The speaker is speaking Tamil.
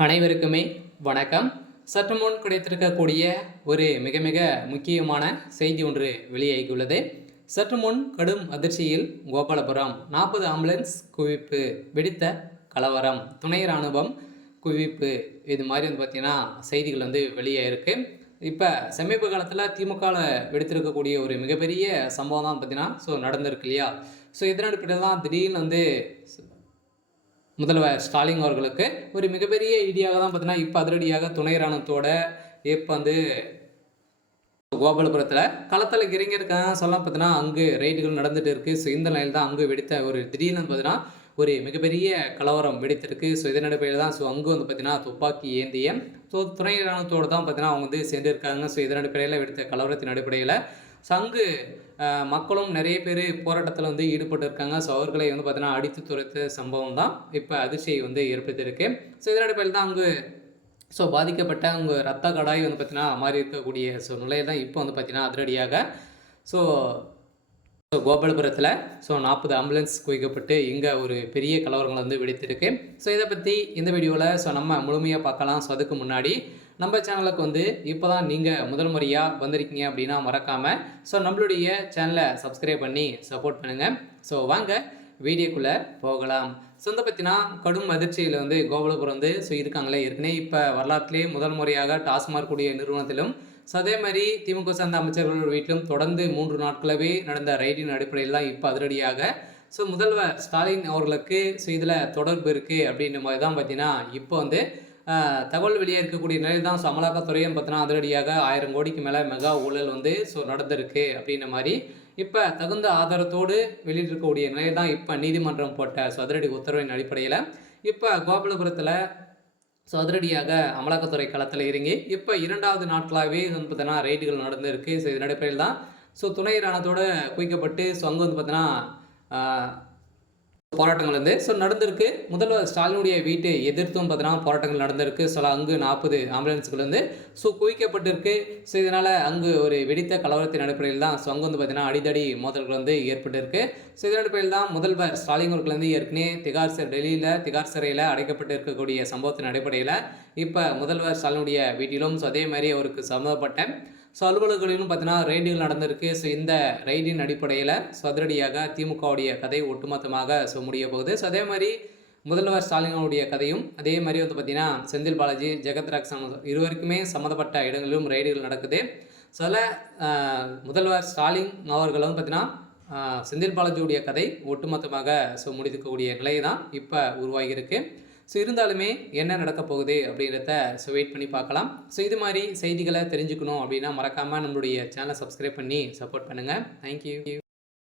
அனைவருக்குமே வணக்கம். சற்று முன் கிடைத்திருக்கக்கூடிய ஒரு மிக மிக முக்கியமான செய்தி ஒன்று வெளியாகியுள்ளது. சற்று முன் கடும் அதிர்ச்சியில் கோபாலபுரம் 40 ஆம்புலன்ஸ் குவிப்பு, வெடித்த கலவரம், துணை ராணுவம் குவிப்பு, இது மாதிரி பார்த்தீங்கன்னா செய்திகள் வெளியாயிருக்கு. இப்போ சமீப காலத்தில் திமுகவில் வெடித்திருக்கக்கூடிய ஒரு மிகப்பெரிய சம்பவம் தான் பார்த்தீங்கன்னா நடந்திருக்கு இல்லையா. இதன் அடிப்படையில் தான் திடீர்னு முதல்வர் ஸ்டாலின் அவர்களுக்கு ஒரு மிகப்பெரிய ஐடியாக தான் பார்த்தீங்கன்னா இப்போ அதிரடியாக துணை ராணுவத்தோட இப்போ கோபாலபுரத்தில் களத்தில் இறங்கியிருக்காங்க சொல்ல பார்த்தீங்கன்னா அங்கு ரைடுகள் நடந்துட்டு இருக்குது. இந்த நிலையில் தான் அங்கு வெடித்த ஒரு திடீர்னு பார்த்தீங்கன்னா ஒரு மிகப்பெரிய கலவரம் வெடித்திருக்கு. இதன் அடிப்படையில் தான் அங்கு பார்த்தீங்கன்னா துப்பாக்கி ஏந்திய துணை ராணுவத்தோடு தான் பார்த்தீங்கன்னா அவங்க சென்றிருக்காங்க. இதன் அடிப்படையில் வெடித்த கலவரத்தின் அடிப்படையில் அங்கு மக்களும் நிறைய பேர் போராட்டத்தில் ஈடுபட்டு இருக்காங்க. அவர்களை பார்த்தீங்கன்னா அடித்து துரைத்த சம்பவம் தான் இப்போ அதிர்ச்சியை ஏற்படுத்தியிருக்கு. இதன் அடிப்படையில் தான் அங்கு பாதிக்கப்பட்ட அங்கே ரத்த கடாய் பார்த்தீங்கன்னா மாறி இருக்கக்கூடிய நிலையை தான் இப்போ பார்த்தீங்கன்னா அதிரடியாக கோபாலபுரத்தில் 40 ஆம்புலன்ஸ் குவிக்கப்பட்டு இங்கே ஒரு பெரிய கலவரங்கள் வெடித்திருக்கு. இதை பற்றி இந்த வீடியோவில் நம்ம முழுமையாக பார்க்கலாம். அதுக்கு முன்னாடி நம்ம சேனலுக்கு இப்போ தான் நீங்கள் முதல் முறையாக வந்திருக்கீங்க அப்படின்னா மறக்காமல் நம்மளுடைய சேனலை சப்ஸ்கிரைப் பண்ணி சப்போர்ட் பண்ணுங்கள். வாங்க வீடியோக்குள்ளே போகலாம். இதை பற்றினா கடும் அதிர்ச்சியில் கோபாலபுரம் இருக்காங்களே. ஏற்கனவே இப்போ வரலாற்றிலே முதல் முறையாக டாஸ்மாக் கூடிய நிறுவனத்திலும் அதே மாதிரி திமுக சார்ந்த அமைச்சர்கள் வீட்டிலும் தொடர்ந்து 3 நாட்களாகவே நடந்த ரைடின் அடிப்படையில் தான் இப்போ அதிரடியாக முதல்வர் ஸ்டாலின் அவர்களுக்கு இதில் தொடர்பு இருக்குது அப்படின்ற மாதிரி தான் பார்த்தீங்கன்னா இப்போ தகவல் வெளியே இருக்கக்கூடிய நிலையில் தான் அமலாக்கத்துறையும் பார்த்தீங்கன்னா அதிரடியாக 1000 கோடிக்கு மேலே மெகா ஊழல் நடந்திருக்கு அப்படின்ற மாதிரி இப்போ தகுந்த ஆதாரத்தோடு வெளியிட்டிருக்கக்கூடிய நிலையில் தான் இப்போ நீதிமன்றம் போட்ட அதிரடி உத்தரவின் அடிப்படையில் இப்போ கோபாலபுரத்தில் அதிரடியாக அமலாக்கத்துறை களத்தில் இறங்கி இப்போ 2வது நாட்களாகவே பார்த்தீங்கன்னா ரைடுகள் நடந்திருக்கு. இதன் அடிப்படையில் தான் துணை ராணுவத்தோடு குவிக்கப்பட்டு அங்கே பார்த்தீங்கன்னா போராட்டங்கள் நடந்திருக்கு. முதல்வர் ஸ்டாலினுடைய வீட்டை எதிர்த்தும் பார்த்தீங்கன்னா போராட்டங்கள் நடந்திருக்கு. அங்கு 40 ஆம்புலன்ஸ்கள் குவிக்கப்பட்டிருக்கு. இதனால் அங்கு ஒரு வெடித்த கலவரத்தின் அடிப்படையில் தான் அங்கு பார்த்தீங்கன்னா அடிதடி மோதல்கள் ஏற்பட்டிருக்கு. இதன் அடிப்படையில் தான் முதல்வர் ஸ்டாலின் அவர்கள் ஏற்கனவே டெல்லியில் திகார் சிறையில் அடைக்கப்பட்டு இருக்கக்கூடிய சம்பவத்தின் அடிப்படையில் இப்போ முதல்வர் ஸ்டாலினுடைய வீட்டிலும் அதே மாதிரி அவருக்கு சம்மந்தப்பட்ட அலுவலகங்களிலும் பார்த்தீங்கன்னா ரைடுகள் நடந்திருக்கு. இந்த ரைடின் அடிப்படையில் அதிரடியாக திமுகவுடைய கதை ஒட்டுமொத்தமாக முடிய போகுது. அதே மாதிரி முதல்வர் ஸ்டாலினுடைய கதையும் அதே மாதிரி பார்த்தீங்கன்னா செந்தில் பாலாஜி, ஜெகத் ராக்சன் இருவருக்குமே சம்மந்தப்பட்ட இடங்களிலும் ரைடுகள் நடக்குது. முதல்வர் ஸ்டாலின் அவர்களும் பார்த்தீங்கன்னா செந்தில் பாலாஜியுடைய கதை ஒட்டுமொத்தமாக முடிக்கக்கூடிய நிலை தான் இப்போ உருவாகியிருக்கு. இருந்தாலுமே என்ன நடக்க போகுது அப்படின்றத வெயிட் பண்ணி பார்க்கலாம். இது மாதிரி செய்திகளை தெரிஞ்சுக்கணும் அப்படின்னா மறக்காமல் நம்மளுடைய சேனலை சப்ஸ்கிரைப் பண்ணி சப்போர்ட் பண்ணுங்கள். தேங்க்யூ.